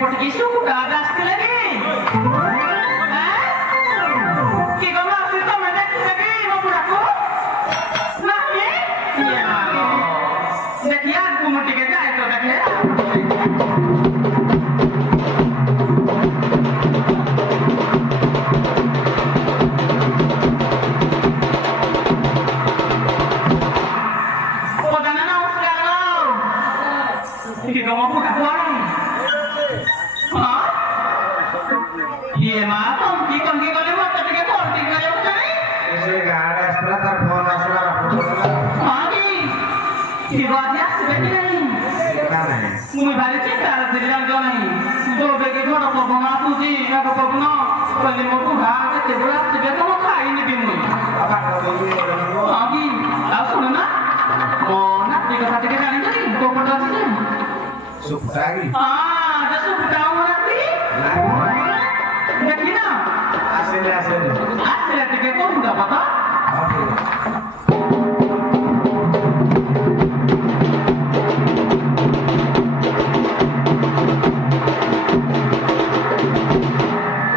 पटकी सुकुटा जास्त लगे की गमा असेल तर मला लगे मग पुढाको नाही या देखिया कुमटी के जाए तो देखे Hindi ka mapukakuan. Ha? Iya mah, kita lewat tapi kita korting na lewat kan? Isi gak ada setelah phone asal Ani, dibaca sebenarnya नहीं. मुझे भारी चिंता है तेरे जान क्यों नहीं? तो बेटे थोड़ा पपना तुझे या पपना पहले मोटू भाग के तेरा तेरे को खाई नहीं बिनु. apa kau Ani, आप सुनो ना? Mana tiga hati के जाने jadi, kau pada sih. Subtagi. Ada sudah nanti. देखी ना Asal टिकट को उड़ा पता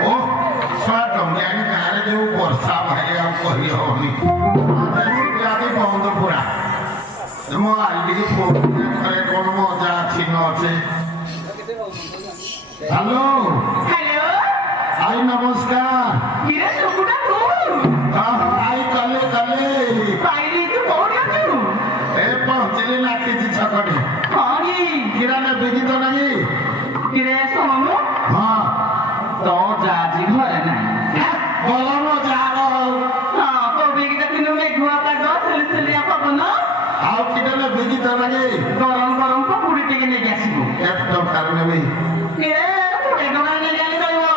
Oh, soal dongeng ini ada di Bursa bahaya yang koyo ni. Ada sih jadi bawang pura. Semua ada di phone kare kono mau jadi noce. Halo. Hello Hai namaskar. किरे सुकुटा तू Hai kale. पाइली तू कोडिया तू पहुंचले ना किसी छकड़े. अनि किराना बिगी तो नहीं. किरे सोनू हाँ. तो जाजी घरे नहीं बोलो नो जा रहा. हां तो बेगी तक नु में घुआ ता गो सिलसिलिया पबना आओ किराना बिगी तो नहीं. गरम को पुरी टिके ने गयासिबो एकदम करने में. किरे पुरे गना ने जानी कइबो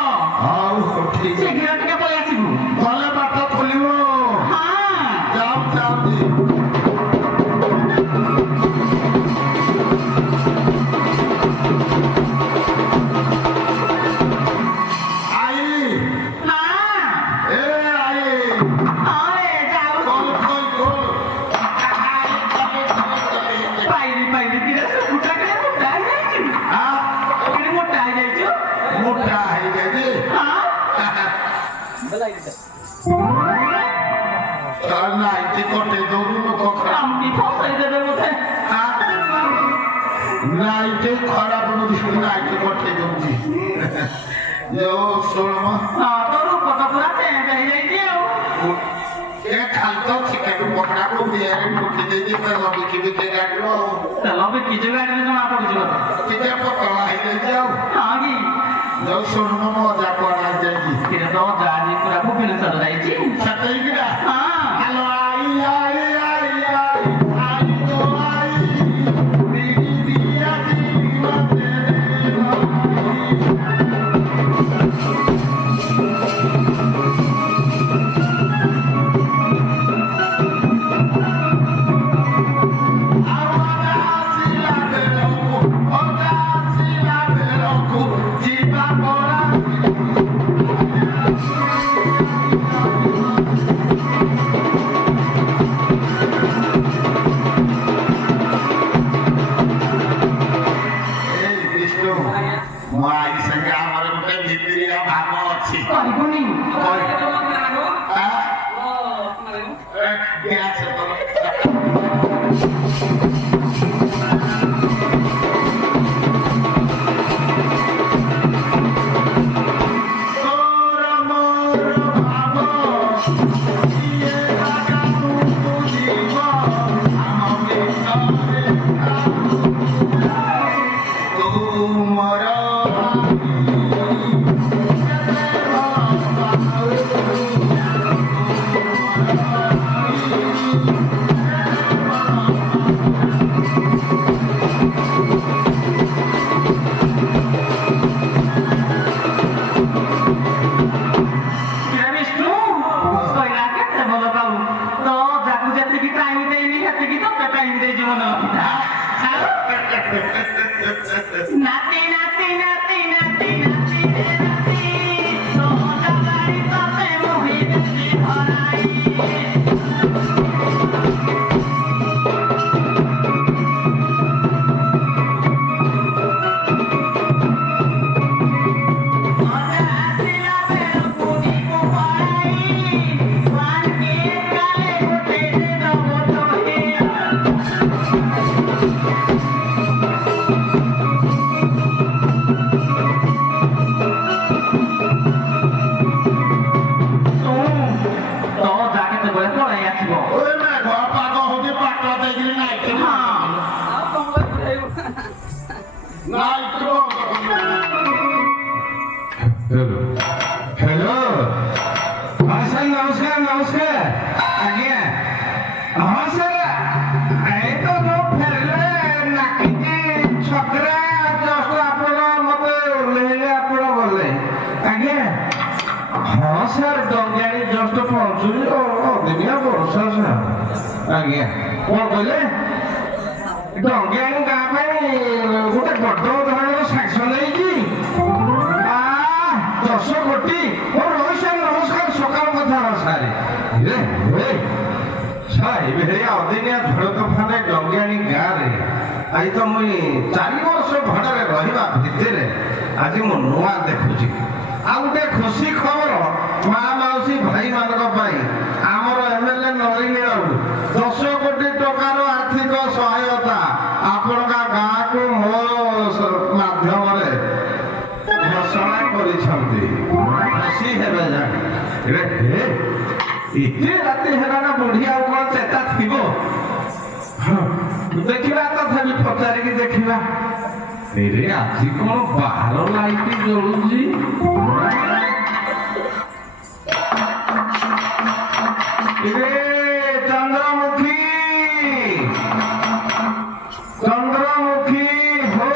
आओ ठीक. शीघ्र टिके पळे आसिबो भले बात खोलिबो. हां जाओ दी. आई. हां ए आई. अरे जाऊ खोल. पाइली किरे सुकुटा के मोटा है जायची हाँ. किरे मोटा है जायची मोटा है गए. हां करना इतने कोटे दोनों को खराब. आमटी फसाई देबे मोते नाइटे खराब बनो दी. नाइटे कोटे दोनों. यो सोलमा. हां तो रूप तो पूरा चेंज है जायची ये खालतो चिकन पकड़ा को बिहारी मुट्ठी दे दी पर लबी की भी के गाड़ियो. चलो बे की जगह में जमा पड़ जो कितने पकड़ा है ले जाओ. आगी जो सोलमा मजा पड़ा जाएगी. किरे तो जानी पूरा भूपिन चल जायची छतरी गिरा. हां हेलो आई. आई तो आई. बीड़ी दिया दीवा तेरे. कहबोनी Nati. हेलो हेलो हाँ सर नमस्कार नमस्कार आज्ञा हाँ सर ए तो जो फेरले नाकिची छकरा जस्ट आपण मते ओलेले आपण बोले आज्ञा हाँ सर डंगाड़ी जस्ट पहुंचुली दिनिया वर्षा सर आज्ञा कौन कहले डंगाड़ी गाँ गोटे बड़ धरण सांसन नहीं 10 कोटी रोहित सार नमस्कार सकाल कथा सारे भाई अदिनिया झड़ तोफान डंगियाणी गाँव में आज तो मुई 4 वर्ष भड़े रहा भितर आज मु नुआ देखुची आ गोटे खुशी खबर माँ मौसी भाई मान आमर एमएलए नलिनी बाबू 10 कोटी टकार आर्थिक सहायता आपण गाँ को मो माध्यम घोषणा खुशी हेबे इतने राति है ना बुढ़िया कौन चेता थी देखा तथापि पचारिकी देखा मेरे आज कौन बाहर लाइट जलुची चंद्रमुखी चंद्रमुखी हो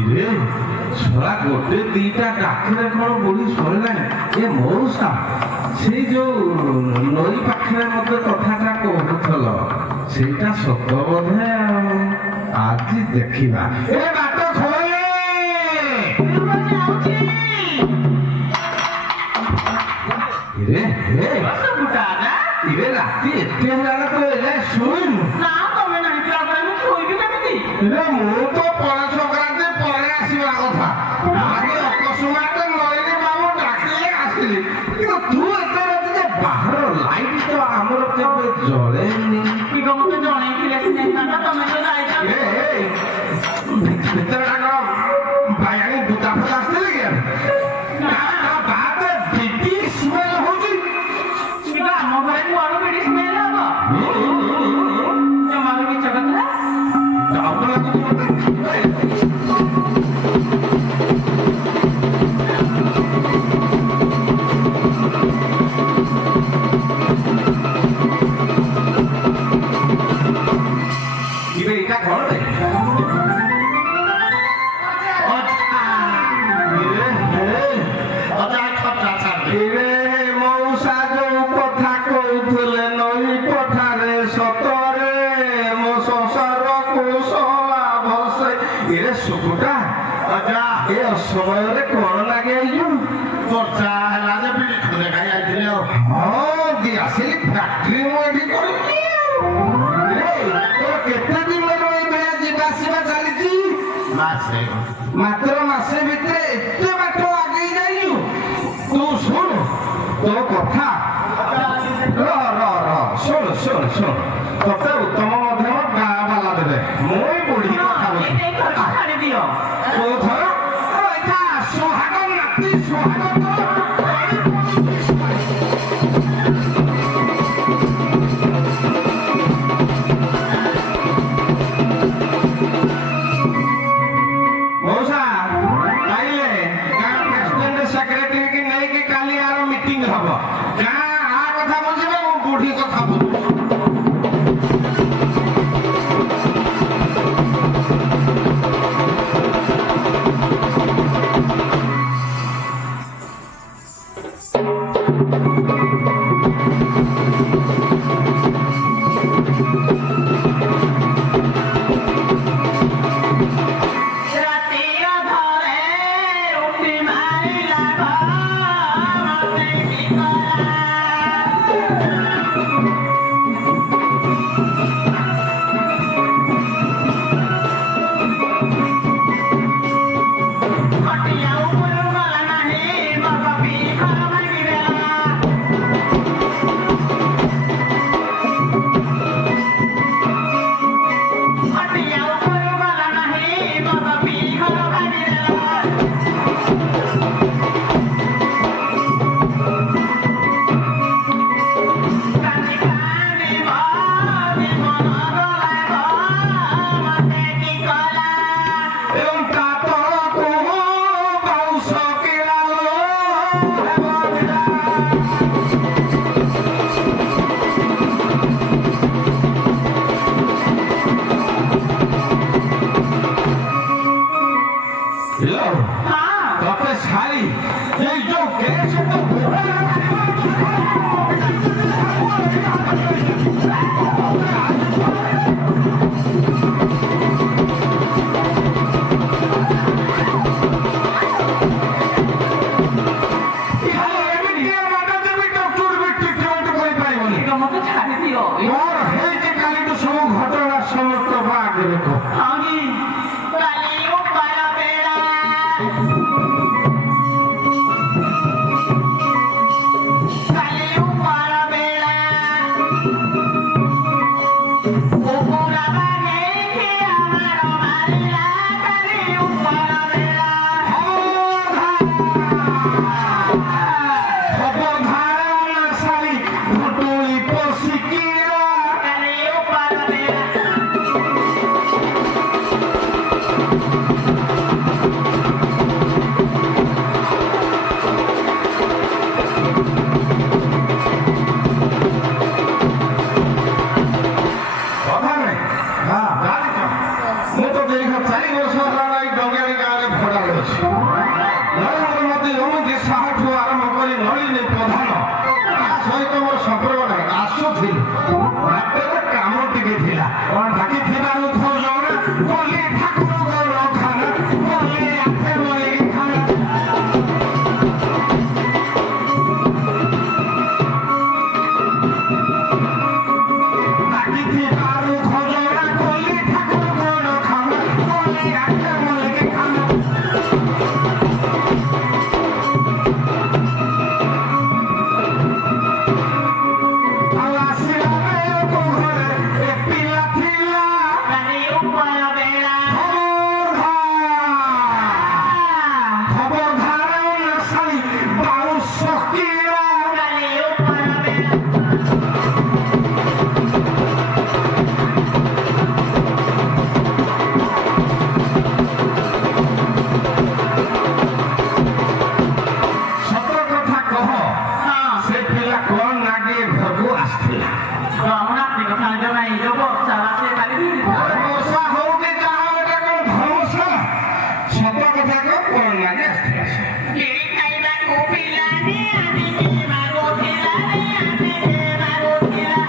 इरे छड़ा गोटे दीटा डाकरे कौन बुढ़ी सरला ये मौसा से जो नई पाखे मत कथाटा कहूल सेटा सत बोधे आज देखा ए बाट खोले इरे इरे राति एते होला तो एले सुन ना तमे नाही प्रोग्राम में कोई भी इरे मु तो पड़ा संक्रांति परे आसीबा कथा आगे अकस्मात नलिनी बाबू डाकिले आसिली কিন্তু तू एते राति जे बाहर लाइट तो हमर केबे जळेनी कि गमते जणे पिले सिनेमा तमे तो जाइता ए भीतर डाको भाई बुता फटा आस्ते लगे ना बात बीटी स्मेल होजी शिवा हम घरे मोर बेडी स्मेल हबो जमारो की जगत है समय कौन लगे ବର୍ଷା ହେଲା ଯେ ବିଡ଼ି ଖଣ୍ଡେ ଖାଇ ଯାଇଥିଲେ ଆଉ हाँ दी आसिली फैक्ट्री में भी तो केते दिन रही भैया जीवा सीवा चली ମାସେ मात्र मासे भितर एते बाट आगे जाइयो तू सुन तो कथा सुन सुन सुन तते उत्तम मध्यम गाँ वाला देवे मुई बुढ़ी कथा बोली छाड़ी दियो तो सुहाग नाती सुहाग मौसा आइले गाँ प्रेसिडेंट सेक्रेटरी की नहीं कि काली आर मीटिंग हब गाँ आ कथा बुझिबे मु बुढ़ी कथा बुझिबे কুকুরা বাগে খেয়ে আমার মারিলা কালি উপর বেলা খবরধারা শাড়ি ঘুটুলি পশিকিয়া কালি উপর বেলা କଥା ନାହିଁ ଜାଣିଛ ମୁଁ ତ ଦୀର୍ଘ 4 ବର୍ଷ ହେଲା ଏଇ ଡଙ୍ଗିଆଣି ଗାଁରେ ଭଡ଼ାରେ ଅଛି ନରେନ୍ଦ୍ର ମୋଦୀ ଏମିତି ସାହଠୁ ଆରମ୍ଭ କରି ନଳିନୀ ପ୍ରଧାନ ତା ସହିତ ମୋର ସମ୍ପର୍କ ନାହିଁ ଆସୁଥିଲି ବାଟରେ କାମ ଟିକେ ଥିଲା କଣ ଡାକିଥିବାରୁ ଖୋଜ ନା କଲି ଠାକୁରଙ୍କର ଖାନା କଲି ଆଠେ ମଳିକି ଖାନା ଡାକିଥିବାରୁ ଖୋଜ ନା କଲି ଠାକୁରଙ୍କର ଖାନା କଲି ଆଠେ ମଳିକି ଖାନା ଆଉ ଆସିଲା ବେଳକୁ ଘରେ ଏ ପିଲା ଥିଲା କାଲି ଉପର ବେଲା ଖବରଧାରା ଶାড়ি 1200 କିଲୋ କାଲି ଉପର ବେଲା ସତ କଥା କହ ହଁ ସେ ପିଲା କଣ ନାଗି ଘରକୁ ଆସିଥିଲା ରମଣା କଥା ଜଣାଇ ଯୋଗ ସାରା ସେ କାଲି ବର୍ଷା ହଉ କି ଯାହା ଗୋଟେ କଣ ଭରସା ସତ କଥା କହ କଣ ନାଗି ଆସିଥିଲା ସେ କିଣି ଖାଇବାକୁ ପିଲାନି ଆଣିକି ମାଗୁଥିଲା ରେ ଆଣିକି ମାଗୁଥିଲା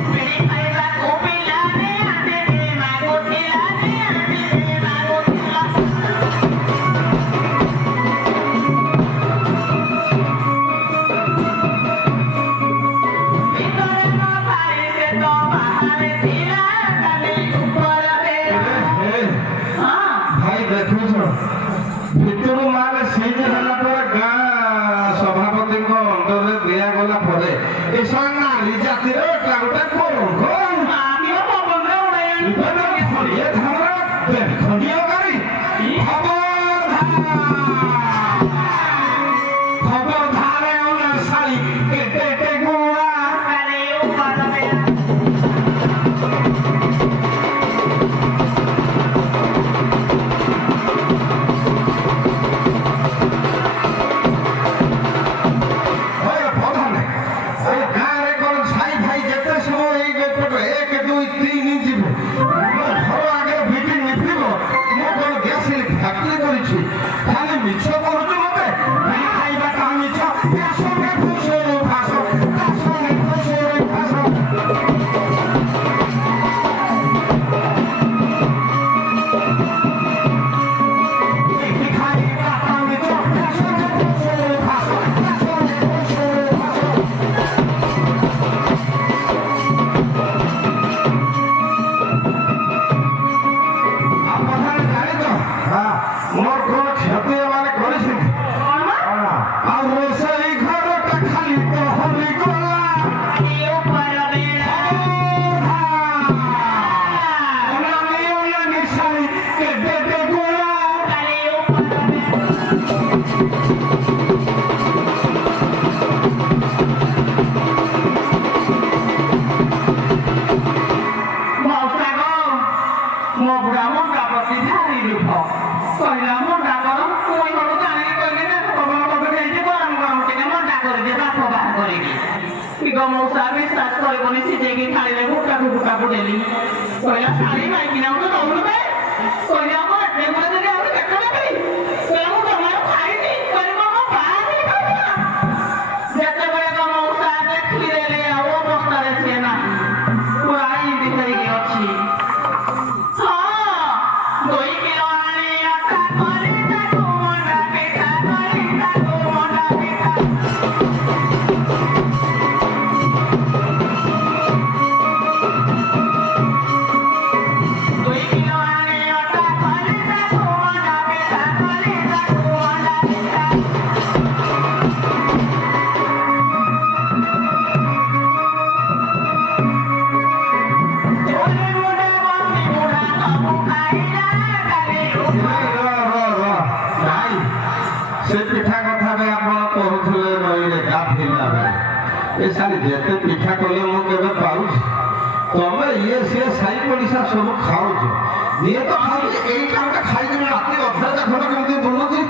କିଣି ଖାଇବାକୁ ପିଲାନି ଆଣିକି ମାଗୁଥିଲା ରେ ଆଣିକି ମାଗୁଥିଲା ଭିତରେ ନ ଥାଇ ସେ ତ ବାହାରେ ଥିଲା କାଲି ଉପର ବେଲା ଏ, ହଁ ଭାଇ ଦେଖୁଛ ଭିତରୁ ମାରେ ସିଜ ହେଲା ପରେ ଗାଁ ସଭାପତିଙ୍କ ଅଣ୍ଡରରେ ଦିଆଗଲା ପରେ ଏ ନାରୀ ଜାତିର ଏଟା ଗୋଟେ କଳଙ୍କ ମାମିର ପବନରେ ଉଡ଼େଇ ଖଣ୍ଡିଏ ଧାର ଖଣ୍ଡିଏ କରି ଖବରଧାରେ ଶାড়ি କେତେ ଗୁଣା କାଲି ଉପର ବେଲା ପ୍ରଧାନ ଏ ଗାଁରେ କଣ ଛାଇ ଭାଇ ଯେତେ ସମୟ ଏଇ ଏପଟେ 1 2 3 ଯିବ ମୋ ଘର ଆଗରେ ବିଟି ନିଭିବ ମୁଁ କଣ ଗ୍ୟାସ ଫ୍ୟାକ୍ଟ୍ରି କରିଛି ଖାଲି ମିଛ କରୁଛୁ ମତେ ବିଡ଼ି ଖାଇବା ତା ମିଛ ତା ସଙ୍ଗେ ଖୁସିରେ ଭାଷ ତା ସଙ୍ଗେ ଖୁସିରେ ଭାଷ ବିଡ଼ି ଖାଇବା ତା ମିଛ ତା ସଙ୍ଗେ ଖୁସିରେ ଭାଷ ତା ସଙ୍ଗେ ଖୁସିରେ ଭାଷ ଆପଣ ଜାଣିଛ ମୋର କଣ କ୍ଷତି ଏମାନେ କରିଛନ୍ତି ଆଉ ରୋଷେଇ ଘରଟା ଖାଲି ତ ହଲି ଗଲା କାଲି ଉପର ବେଲା କେତେ ଗୁଣା କାଲି ଉପର ବେଲା ମଉସା ଗୋ ମୋ ବୁଢ଼ା ମୁଣ୍ଡା ପ୍ରତି ଭାରି ଦୁଃଖ କହିଲା ମୁଣ୍ଡା କର ପୁଣି ଘରୁ ଜାଣିକି କହିଲେ ନା ପ୍ରବଳ କବେ ହେଇଛି ଗରମ ଗରମ ଟିକେ ମଣ୍ଡା କରିଦିଏ ବାପ ବାହାର କରିକି କି ଗো ମଉସା ବିଶ୍ୱାସ କରିବନି ସିଝେଇକି ଥାଳିରେ ବୁଟାକୁ ଦେଲି କହିଲା ଶାଢ଼ୀ ମାଇକିନା ମୁଁ ତ ଦଉନୁ ବେ କହିଲା ମୁଁ ଏତେ ଗୁଡ଼େ ଯଦି ଆହୁରି କେତେ ନେବି କହିଲା ମୁଁ ଜମାରୁ ଖାଇନି କହିଲି ମୋ ବାହା ହେଇପାରିଲା ଯେତେବେଳେ ଗো ମଉସା ଦେଖିଦେଲି ଆଉ ଅବସ୍ଥାରେ ସିଏ ନାହିଁ ପୁରା ଏମିତି ହେଇକି ଅଛି ହଁ 2 କିଲୋ ଆଣି ଅଟା କରି ତାକୁ ମଣ୍ଡା ପିଠା କରି ତାକୁ ମଣ୍ଡା ପିଠା ଦୁଇ କିଲୋ ଆଣି ଅଟା କରି ଏ ସାରି ଯେତେ ପିଠା କଲେ ମୁଁ କେବେ ପାଉଛି ତମେ ଇଏ ସିଏ ସାଇ ପଡ଼ିଶା ସବୁ ଖାଉଛ ଇଏ ତ ଖାଉଛି ଏଇଟା ଗୋଟେ ଖାଇକି ରାତି ଅଧରାଟା ଖଣ୍ଡ କେମିତି ବୁଲୁଛି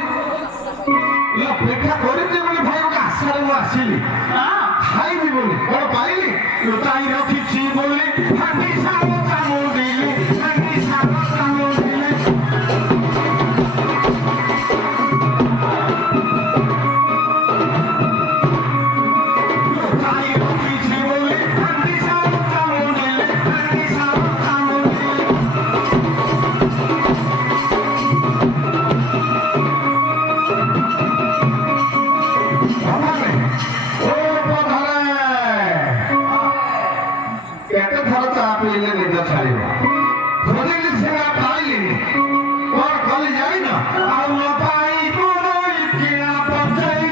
ଇଏ ପିଠା କରିଛି ବୋଲି ଭାଇ ଗୋଟେ ଆଶାରେ ମୁଁ ଆସିଲି ଖାଇବି ବୋଲି କଣ ପାଇଲି ଲୁଚାଇ ରଖିଛି ବୋଲି ହାଣ୍ଡି ଶାଗ ଚାମୁଣ୍ଡିଲି ହାଣ୍ଡି ଶାଗ ଚାମୁଣ୍ଡିଲି ଲୁଚାଇ ରଖିଛି ବୋଲି ହାଣ୍ଡି ଶାଗ ଚାମୁଣ୍ଡିଲି ହାଣ୍ଡି ଶାଗ ଚାମୁଣ୍ଡିଲି କେତେ ଥର ଚା ପିଇଲେ ନିଜ ଛାଡ଼ିବ ଖୋଜିଲି ସିନା ପାଇଲିନି କଣ କଲି ଜାଣିନ ଆଉ ନ ପାଇ ପୁଣି କିଣା ପଚେଇ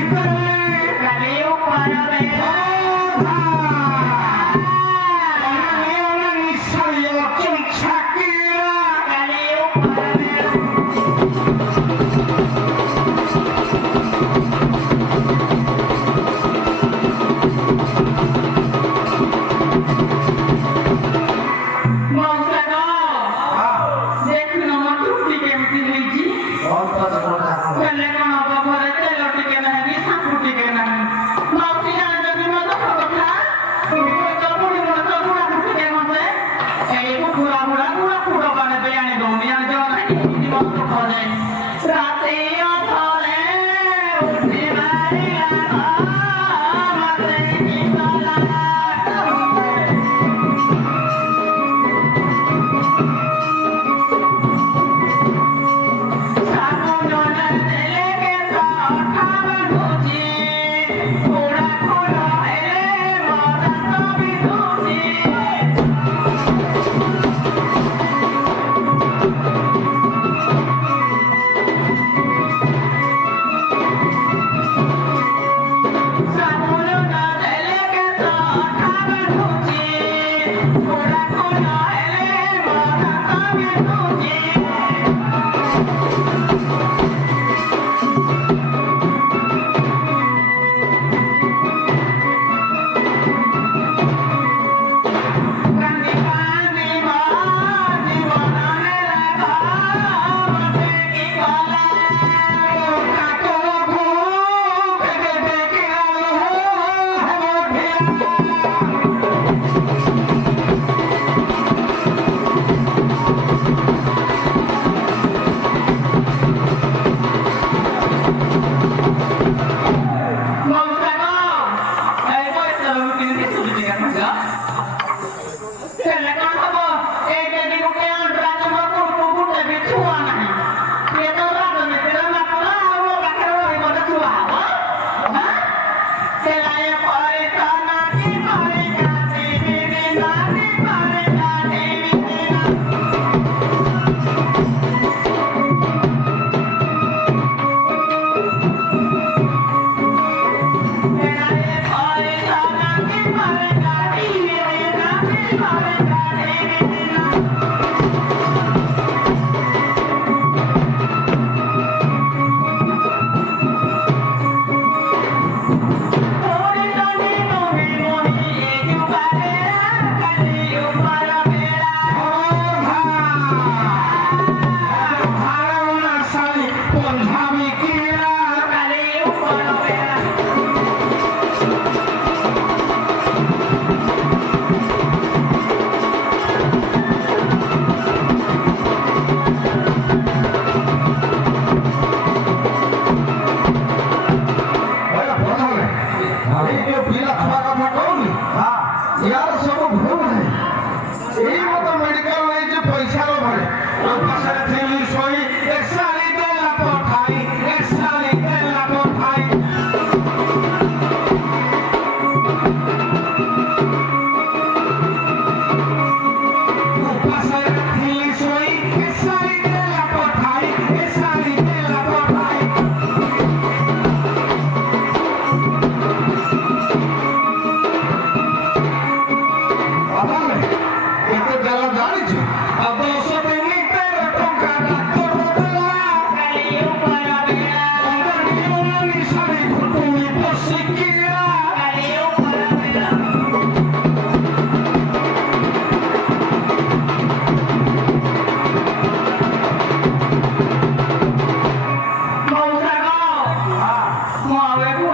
Siquiera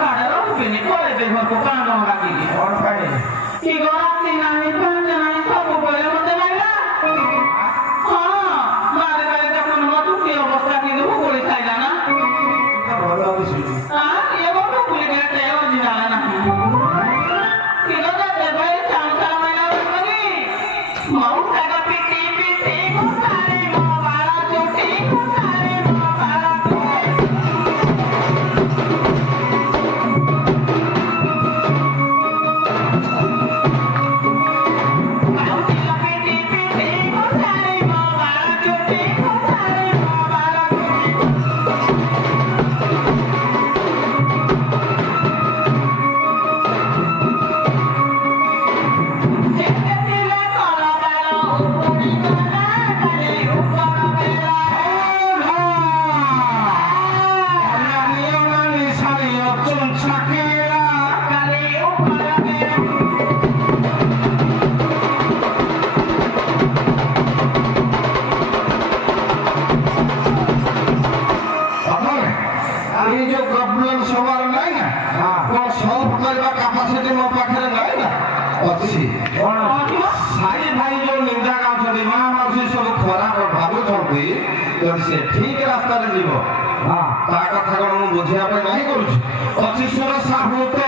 ଗାଡେ ରହିବିନି ପଳେଇବେ ଘରକୁ କାଣ୍ଡ ଲାଗିକି କ'ଣ ପାଇଁ କି ଗରାତି ନାହିଁ ପାଞ୍ଚ ନାହିଁ ସବୁବେଳେ ମତେ ଲାଗିଲା ହଁ ବାରେ ବାରେ ଦେଖୁନ ମୋ ଦୁଃଖୀ ଅବସ୍ଥା କିନ୍ତୁ ଭୁଗୁଳି ଖାଇଲା ନା ଭଲ ଦିଶୁଛି ଏ ବଡ଼ ବୁଲି ଗେଟେ ଅଜିନାଳ ନାହିଁ କିଲୋ ଯେତେ ଭାଇ ଚାଉଁଚାଳ ମାଇଲା ବସିବନି ମଉସାଗ ପିଟି ପିଟି ଘୁସାରେ ମୋ ବାଳ ଚୁଟି ଘୁସାରେ ମୋ ବାଳ ଚୁଟି ମାଉସିଲ ପିଟି ପିଟି ଘୁସାରେ ମୋ ବାଳ ଚୁଟି ଘୁସାରେ ମୋ ବାଳ ଚୁଟି ଯେତେ ଥିଲେ କଳ ବାଳ ଉପୁଡ଼ି ଗଲା କାଲି ଉପର ବେଳ କାଲି ଉପର ବେଳ এই যে প্রবলেম সবার নাই না কোন সলভ କରିବା কাপাসিটি ମୋ ପାଖରେ নাই ନା ଅଛି କ'ଣ ସାଇ ଭାଇ ଯୋଉ ନିନ୍ଦା ଗାଉଛନ୍ତି ମା ମାଉସୀ ସବୁ ଖରାପ ଭାବୁଛନ୍ତି ଯଦି ସେ ଠିକ ରାସ୍ତାରେ ଯିବ ତା କଥା କ'ଣ ମୁଁ ବୁଝିବା ପାଇଁ ନାହିଁ କରୁଛି ଅଛି ସୁର ସାହୁ ତ